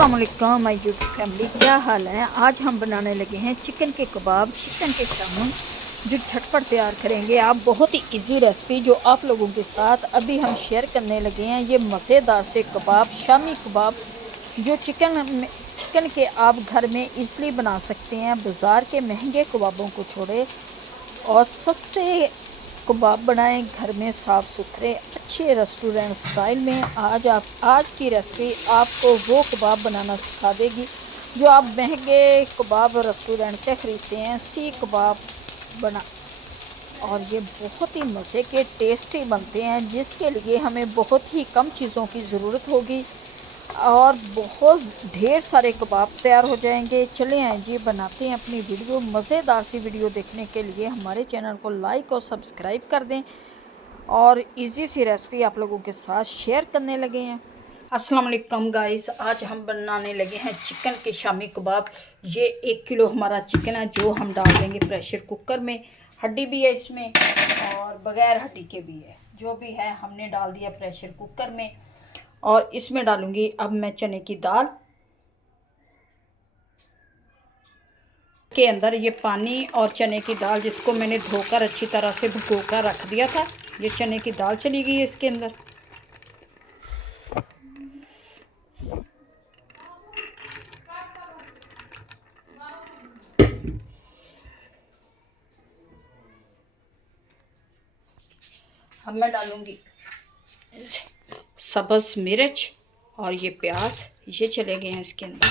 अस्सलाम वालेकुम my YouTube family, क्या हाल है। आज हम बनाने लगे हैं चिकन के कबाब, चिकन के शामी जो झटपट तैयार करेंगे आप। बहुत ही इजी रेसिपी जो आप लोगों के साथ अभी हम शेयर करने लगे हैं। ये मज़ेदार से कबाब, शामी कबाब जो चिकन के आप घर में इजीली बना सकते हैं। बाज़ार के महंगे कबाबों को छोड़े और सस्ते कबाब बनाएं घर में, साफ़ सुथरे अच्छे रेस्टोरेंट स्टाइल में। आज की रेसिपी आपको वो कबाब बनाना सिखा देगी जो आप महंगे कबाब रेस्टोरेंट से ख़रीदते हैं। सीख कबाब बना और ये बहुत ही मज़े के टेस्टी बनते हैं, जिसके लिए हमें बहुत ही कम चीज़ों की ज़रूरत होगी और बहुत ढेर सारे कबाब तैयार हो जाएंगे। चले हैं जी, बनाते हैं अपनी वीडियो। मज़ेदार सी वीडियो देखने के लिए हमारे चैनल को लाइक और सब्सक्राइब कर दें और इजी सी रेसिपी आप लोगों के साथ शेयर करने लगे हैं। अस्सलाम वालेकुम गाइस, आज हम बनाने लगे हैं चिकन के शामी कबाब। ये 1 किलो हमारा चिकन है जो हम डाल देंगे प्रेशर कुकर में। हड्डी भी है इसमें और बग़ैर हड्डी के भी है, जो भी है हमने डाल दिया प्रेशर कुकर में। और इसमें डालूंगी अब मैं चने की दाल के अंदर। ये पानी और चने की दाल जिसको मैंने धोकर अच्छी तरह से भिगोकर रख दिया था, ये चने की दाल चली गई है इसके अंदर। अब मैं डालूंगी सब्ज़ मिर्च और ये प्याज, ये चले गए हैं इसके अंदर।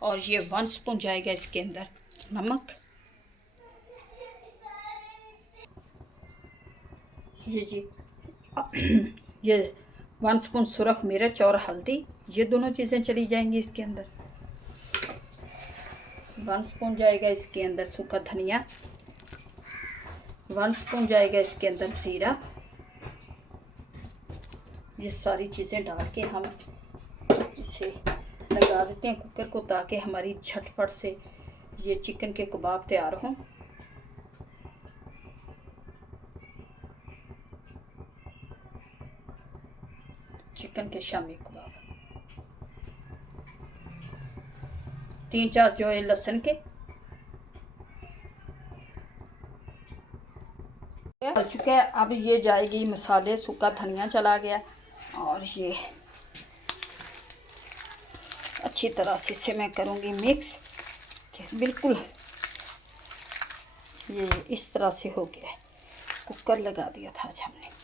और ये 1 स्पून जाएगा इसके अंदर नमक। ये जी ये 1 स्पून सुरख मिर्च और हल्दी, ये दोनों चीज़ें चली जाएंगी इसके अंदर। 1 स्पून जाएगा इसके अंदर सूखा धनिया, 1 स्पून जाएगा इसके अंदर जीरा। ये सारी चीज़ें डाल के हम इसे लगा देते हैं कुकर को, ताकि हमारी झटपट से ये चिकन के कबाब तैयार हों। चिकन के शामी कबाब 3-4 जो है लहसुन के हो चुका है। अब ये जाएगी मसाले, सूखा धनिया चला गया और ये अच्छी तरह से इसे मैं करूँगी मिक्स। बिल्कुल ये इस तरह से हो गया। कुकर लगा दिया था आज हमने।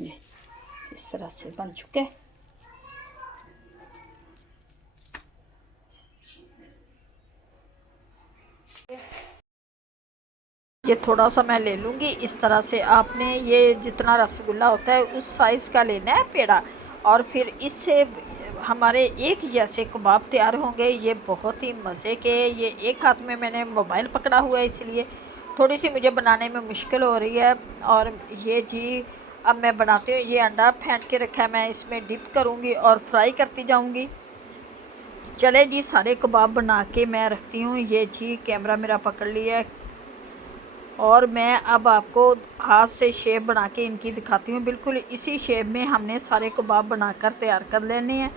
ये इस तरह से बन चुके हैं। ये थोड़ा सा मैं ले लूँगी इस तरह से। आपने ये जितना रसगुल्ला होता है उस साइज़ का लेना है पेड़ा, और फिर इससे हमारे एक जैसे कबाब तैयार होंगे। ये बहुत ही मज़े के। ये एक हाथ में मैंने मोबाइल पकड़ा हुआ है, इसलिए थोड़ी सी मुझे बनाने में मुश्किल हो रही है। और ये जी अब मैं बनाती हूँ। ये अंडा फेंट के रखा है, मैं इसमें डिप करूँगी और फ्राई करती जाऊँगी। चले जी, सारे कबाब बना के मैं रखती हूँ। ये जी कैमरा मेरा पकड़ लिया है और मैं अब आपको हाथ से शेप बना के इनकी दिखाती हूँ। बिल्कुल इसी शेप में हमने सारे कबाब बनाकर तैयार कर लेने हैं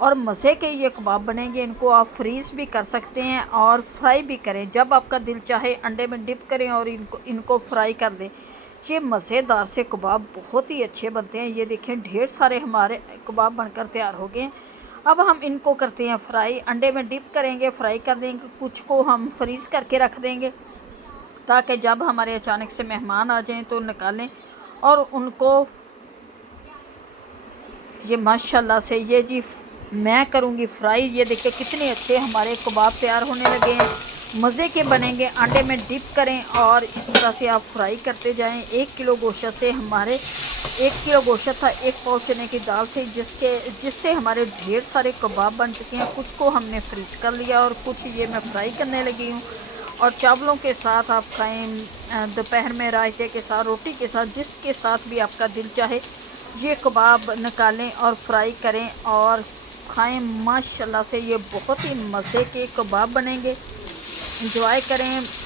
और मज़े के ये कबाब बनेंगे। इनको आप फ्रीज़ भी कर सकते हैं और फ्राई भी करें, जब आपका दिल चाहे अंडे में डिप करें और इनको फ्राई कर दें। ये मज़ेदार से कबाब बहुत ही अच्छे बनते हैं। ये देखें, ढेर सारे हमारे कबाब बनकर तैयार हो गए हैं। अब हम इनको करते हैं फ्राई। अंडे में डिप करेंगे, फ्राई कर देंगे। कुछ को हम फ्रीज़ करके रख देंगे ताकि जब हमारे अचानक से मेहमान आ जाएं तो निकालें और उनको। ये माशाल्लाह से ये जी मैं करूँगी फ्राई। ये देखिए कितने अच्छे हमारे कबाब तैयार होने लगे हैं, मज़े के बनेंगे। अंडे में डिप करें और इस तरह से आप फ्राई करते जाएं। 1 किलो गोश्त से हमारे 1 किलो गोश्त था, 1 पाव चने की दाल थी, जिससे हमारे ढेर सारे कबाब बन चुके हैं। कुछ को हमने फ्रीज कर लिया और कुछ ये मैं फ्राई करने लगी हूँ। और चावलों के साथ आप खाएं, दोपहर में रायते के साथ, रोटी के साथ, जिसके साथ भी आपका दिल चाहे। ये कबाब निकालें और फ्राई करें और खाएं। माशाल्लाह से ये बहुत ही मज़े के कबाब बनेंगे, इंजॉय करें।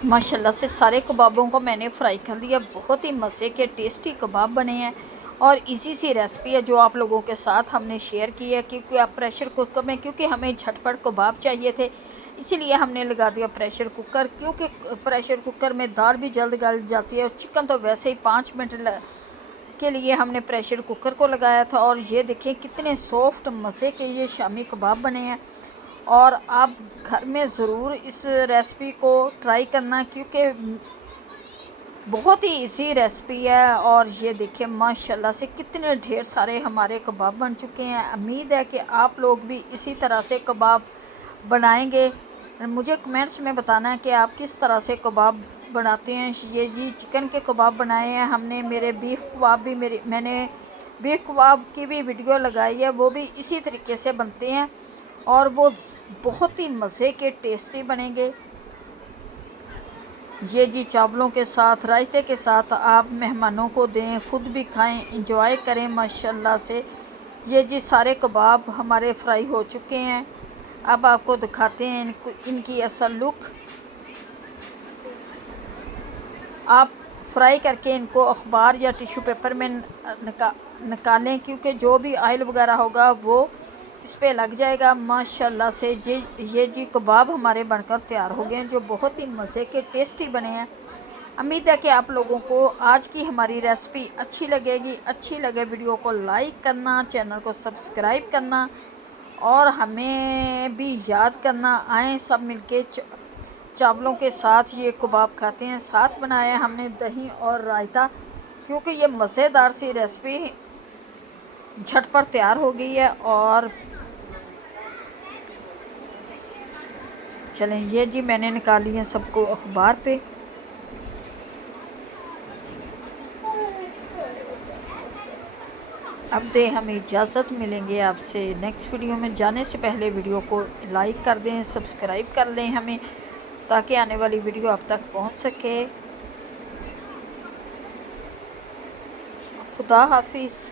माशाल्लाह से सारे कबाबों को मैंने फ्राई कर लिया। बहुत ही मज़े के टेस्टी कबाब बने हैं और इजी सी रेसिपी है जो आप लोगों के साथ हमने शेयर की है, क्योंकि आप प्रेशर कुकर में, क्योंकि हमें झटपट कबाब चाहिए थे इसीलिए हमने लगा दिया प्रेशर कुकर, क्योंकि प्रेशर कुकर में दाल भी जल्द गल जाती है और चिकन तो वैसे ही 5 मिनट के लिए हमने प्रेशर कुकर को लगाया था। और ये देखें कितने सॉफ्ट मज़े के ये शामी कबाब बने हैं और आप घर में ज़रूर इस रेसिपी को ट्राई करना, क्योंकि बहुत ही इजी रेसिपी है। और ये देखिए माशाल्लाह से कितने ढेर सारे हमारे कबाब बन चुके हैं। उम्मीद है कि आप लोग भी इसी तरह से कबाब बनाएंगे। मुझे कमेंट्स में बताना है कि आप किस तरह से कबाब बनाते हैं। ये जी चिकन के कबाब बनाए हैं हमने। मेरे बीफ कबाब भी मैंने बीफ कबाब की भी वीडियो लगाई है, वो भी इसी तरीके से बनते हैं और वो बहुत ही मज़े के टेस्टी बनेंगे। ये जी चावलों के साथ, रायते के साथ आप मेहमानों को दें, खुद भी खाएं, इंजॉय करें माशाल्लाह से। ये जी सारे कबाब हमारे फ्राई हो चुके हैं। अब आपको दिखाते हैं इनकी असल लुक। आप फ्राई करके इनको अखबार या टिश्यू पेपर में निकालें, क्योंकि जो भी ऑयल वगैरह होगा वो इस पे लग जाएगा। माशाल्लाह से ये जी कबाब हमारे बनकर तैयार हो गए हैं जो बहुत ही मज़े के टेस्टी बने हैं। उम्मीद है कि आप लोगों को आज की हमारी रेसिपी अच्छी लगेगी। अच्छी लगे वीडियो को लाइक करना, चैनल को सब्सक्राइब करना और हमें भी याद करना। आएँ सब मिलके चावलों के साथ ये कबाब खाते हैं। साथ बनाया हमने दही और रायता, क्योंकि ये मज़ेदार सी रेसिपी झटपट तैयार हो गई है। और चलें ये जी मैंने निकाली है सबको अखबार पे। अब दे हमें इजाज़त, मिलेंगे आपसे नेक्स्ट वीडियो में। जाने से पहले वीडियो को लाइक कर दें, सब्सक्राइब कर लें हमें, ताकि आने वाली वीडियो आप तक पहुंच सके। खुदा हाफिज़।